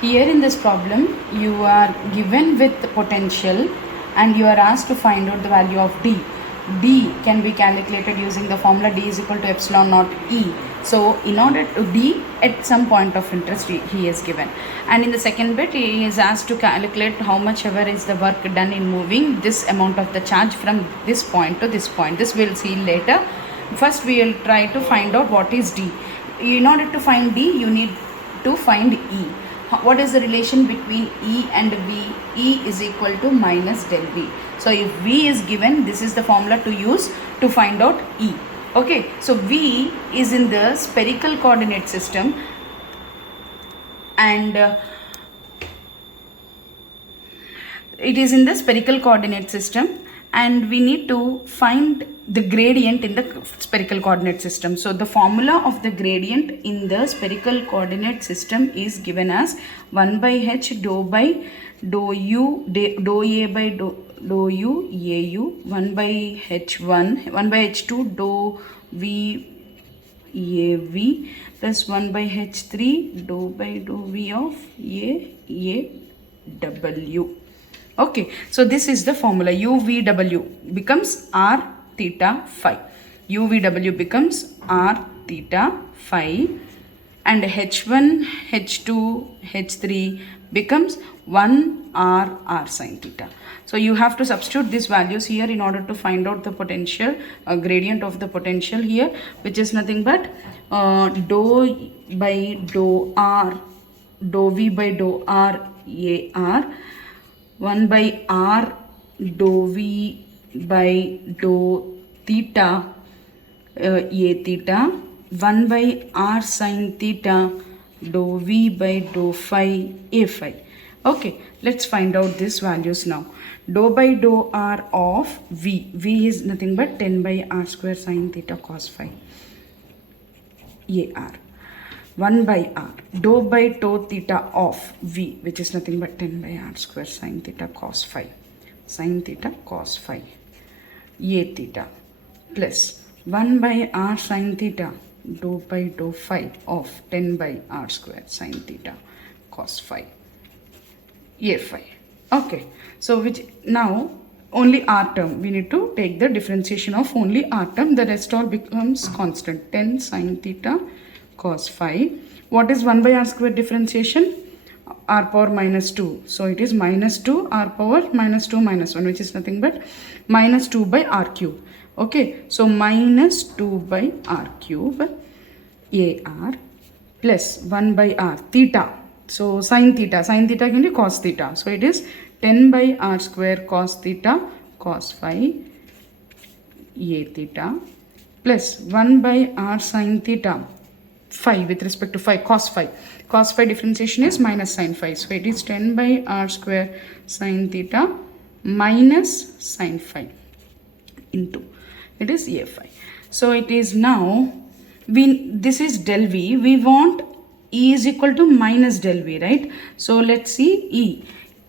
Here in this problem, you are given with potential and you are asked to find out the value of D. D can be calculated using the formula D is equal to epsilon naught E. So in order to D at some point of interest he is given. And in the second bit he is asked to calculate how much ever is the work done in moving this amount of the charge from this point to this point. This we'll see later. First we will try to find out what is D. In order to find D, you need to find E. What is the relation between E and V? E is equal to minus del V. So if V is given, this is the formula to use to find out E. Okay, so V is in the spherical coordinate system and it is in the spherical coordinate system and we need to find the gradient in the spherical coordinate system. So the formula of the gradient in the spherical coordinate system is given as 1 by h dou by dou u dou a by dou u au 1 by h1 1 by h2 dou v av plus 1 by h3 dou by dou v of a w. Okay, so this is the formula. UVW becomes R theta phi. UVW becomes R theta phi and H1, H2, H3 becomes 1 R sine theta. So you have to substitute these values here in order to find out the potential, gradient of the potential here, which is nothing but dou by dou R, dou V by dou R AR 1 by R dou V by dou theta A theta 1 by R sin theta dou V by dou phi A phi. Okay, let's find out these values now. Dou by dou R of V. V is nothing but 10 by R square sin theta cos phi AR. 1 by R, dou by dou theta of V, which is nothing but 10 by R square sin theta cos phi A theta, plus 1 by R sin theta dou by dou phi of 10 by R square sin theta cos phi A phi. Okay, so which now only R term, we need to take the differentiation of only R term, the rest all becomes constant. 10 sin theta cos phi. What is 1 by R square differentiation? R power minus 2. So it is minus 2 R power minus 2 minus 1, which is nothing but minus 2 by R cube. Okay, so minus 2 by R cube AR plus 1 by R theta. So sin theta can be cos theta. So it is 10 by R square cos theta cos phi A theta plus 1 by R sin theta phi with respect to phi cos phi. Cos phi differentiation is minus sin phi. So it is 10 by R square sin theta minus sin phi into it is A phi. So it is now this is del V. We want E is equal to minus del V, right? So let's see E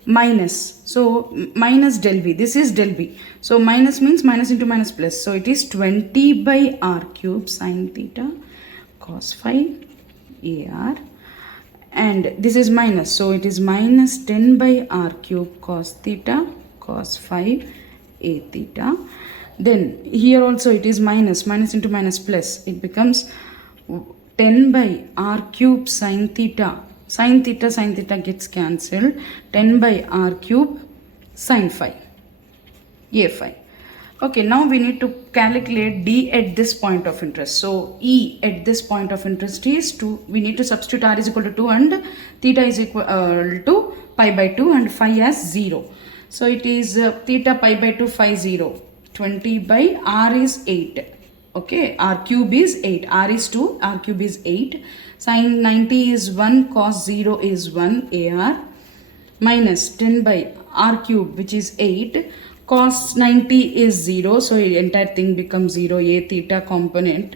minus. So minus del V. This is del V. So minus means minus into minus plus. So it is 20 by R cube sin theta cos phi AR and this is minus, so it is minus 10 by R cube cos theta cos phi A theta. Then here also it is minus into minus plus, it becomes 10 by R cube sin theta gets cancelled, 10 by R cube sin phi A phi. Okay, now we need to calculate D at this point of interest. So E at this point of interest is 2. We need to substitute R is equal to 2 and theta is equal to pi by 2 and phi as 0. So it is theta pi by 2 phi 0. 20 by R is 8. Okay, R cube is 8. R is 2, R cube is 8. Sin 90 is 1, cos 0 is 1 AR minus 10 by R cube which is 8. Cos 90 is 0, so the entire thing becomes 0. A theta component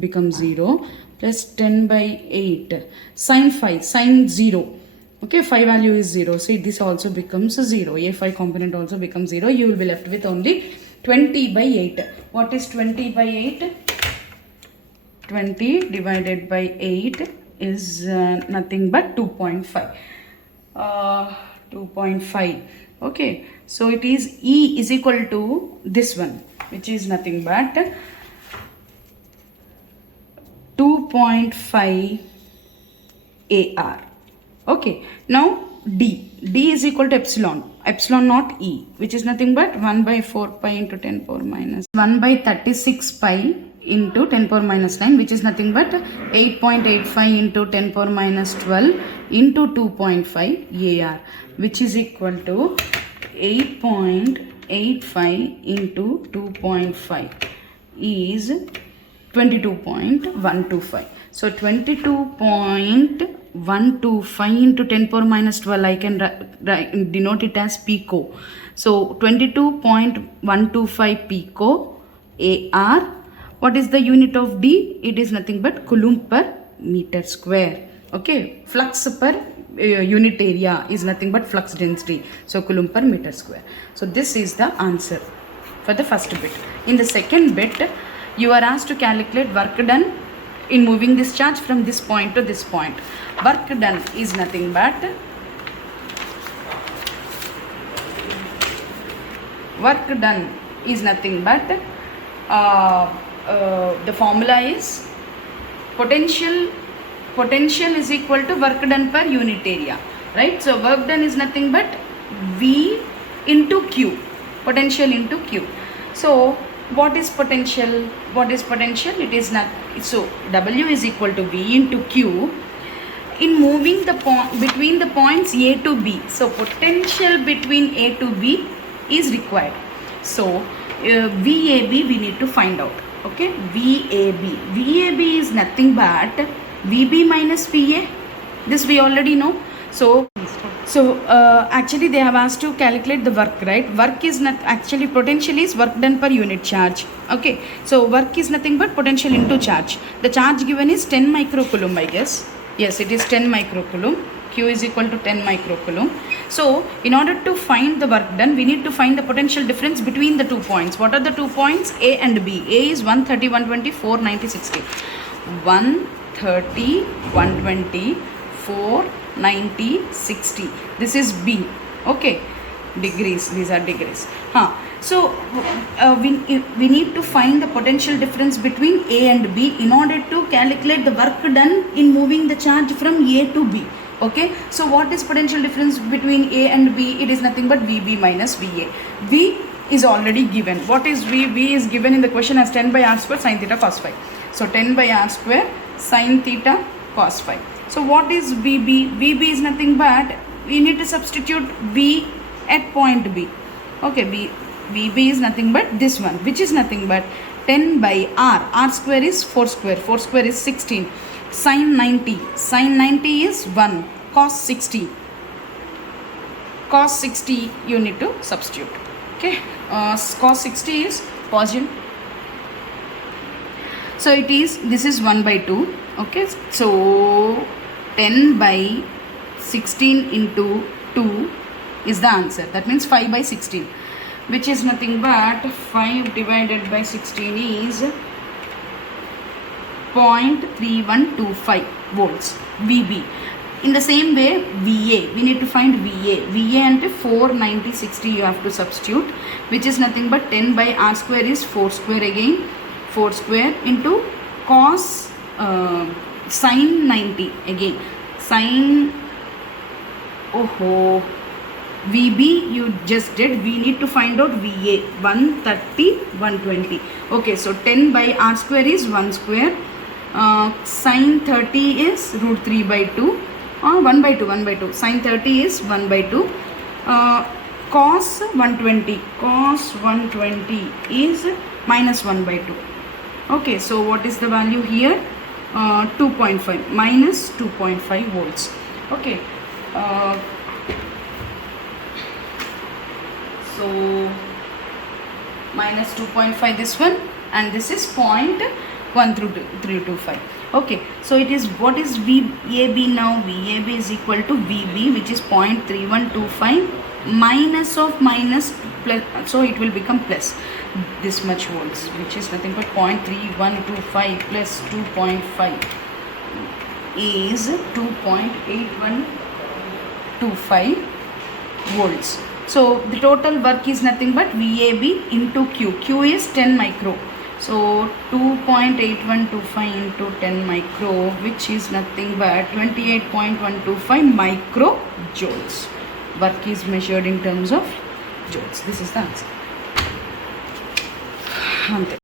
becomes 0 plus 10 by 8. Sin phi, sin 0. Okay, phi value is 0, so this also becomes 0. A phi component also becomes 0. You will be left with only 20 by 8. What is 20 by 8? 20 divided by 8 is nothing but 2.5. 2.5. Okay, so it is E is equal to this one, which is nothing but 2.5 AR. Okay, now D is equal to epsilon naught E, which is nothing but 1 by 4 pi into 10 power minus 1 by 36 pi into 10 power minus 9, which is nothing but 8.85 into 10 power minus 12 into 2.5 AR, which is equal to 8.85 into 2.5 is 22.125. So 22.125 into 10 power minus 12, I can denote it as pico. So 22.125 pico AR. What is the unit of D? It is nothing but coulomb per meter square. Okay, flux per unit area is nothing but flux density. So coulomb per meter square. So this is the answer for the first bit. In the second bit, you are asked to calculate work done in moving this charge from this point to this point. Work done is nothing but the formula is potential is equal to work done per unit area, right? So work done is nothing but V into Q, potential into Q. So what is potential? It is not, so W is equal to V into Q in moving the point between the points A to B. So potential between A to B is required. So VAB we need to find out. Okay, VAB is nothing but VB minus VA. This we already know. So actually they have asked to calculate the work, right? Work is not actually, potential is work done per unit charge. Okay, so work is nothing but potential into charge. The charge given is 10 microcoulomb, I guess. Yes, it is 10 microcoulomb. Q is equal to 10 microcoulomb. So in order to find the work done, we need to find the potential difference between the 2 points. What are the 2 points? A and B. A is 130, 120, 490, 60. 130, 120, 490, 60. This is B. Okay, degrees, these are degrees. So we need to find the potential difference between A and B in order to calculate the work done in moving the charge from A to B. Okay, so what is potential difference between A and B? It is nothing but VB minus VA. V is already given. What is V? V is given in the question as 10 by r square sin theta cos phi. So 10 by r square sin theta cos phi. So what is VB? VB is nothing but, we need to substitute V at point B. Okay, VB is nothing but this one, which is nothing but 10 by r square is 4 square is 16, sin 90 is 1, cos 60 you need to substitute. Okay, cos 60 is positive. So it is, this is 1 by 2. Okay, so 10 by 16 into 2 is the answer. That means 5 by 16, which is nothing but 5 divided by 16 is 0.3125 volts. VB. In the same way, VA, we need to find VA. VA and 490, 60 you have to substitute, which is nothing but 10 by r square is 4 square again, 4 square into cos sin 90 again, sin, VB you just did, we need to find out VA, 130, 120. Okay, so 10 by r square is 1 square, sin 30 is root 3 by 2, 1 by 2, sin 30 is 1 by 2, cos 120 is minus 1 by 2. Okay, so what is the value here? 2.5, minus 2.5 volts. Okay, so minus 2.5 this one, and this is 0.1325. Okay, so it is, what is VAB now? VAB is equal to VB, which is 0.3125 minus of minus plus, so it will become plus this much volts, which is nothing but 0.3125 plus 2.5 is 2.8125 volts. So the total work is nothing but VAB into Q. Q is 10 micro. So 2.8125 into 10 micro, which is nothing but 28.125 microjoules. Work is measured in terms of joules. This is the answer.